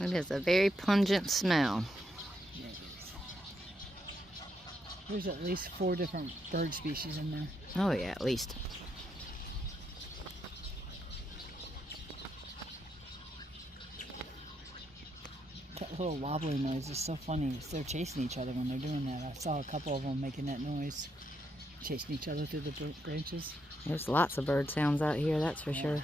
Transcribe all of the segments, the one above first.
It is a very pungent smell. Yeah, it is. There's at least 4 different bird species in there. Oh yeah, at least. That little wobbling noise is so funny. They're chasing each other when they're doing that. I saw a couple of them making that noise, chasing each other through the branches. There's lots of bird sounds out here, that's for sure.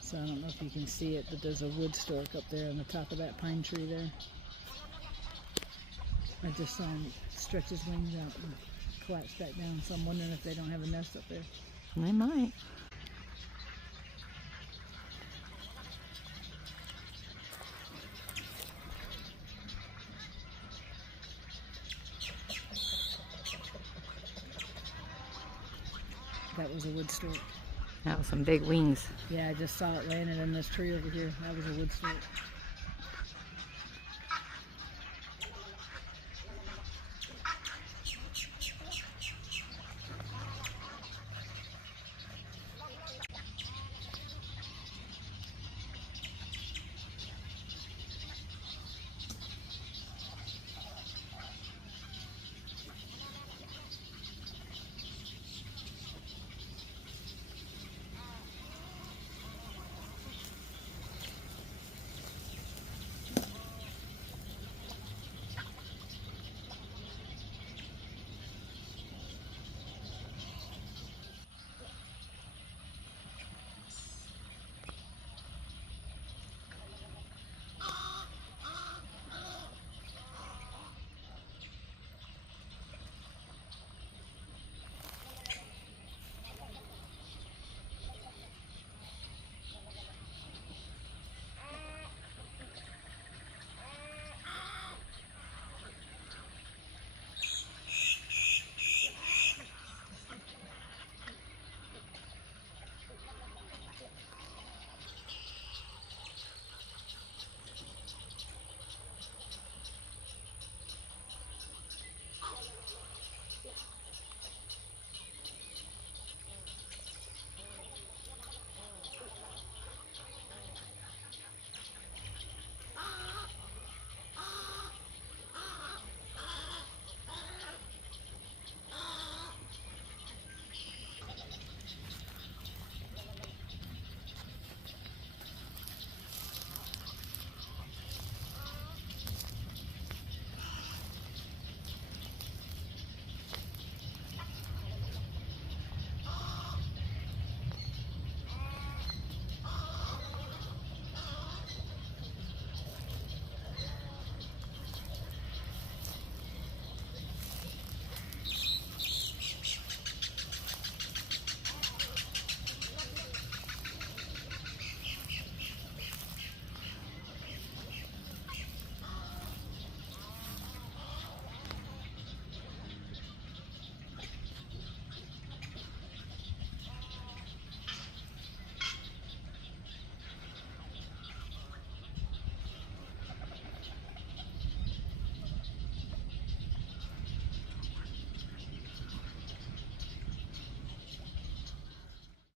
So I don't know if you can see it, but there's a wood stork up there on the top of that pine tree there. I just saw him stretch his wings out and collapse back down, so I'm wondering if they don't have a nest up there. They might. That was a wood stork. That was some big wings. Yeah, I just saw it landing in this tree over here. That was a wood stork.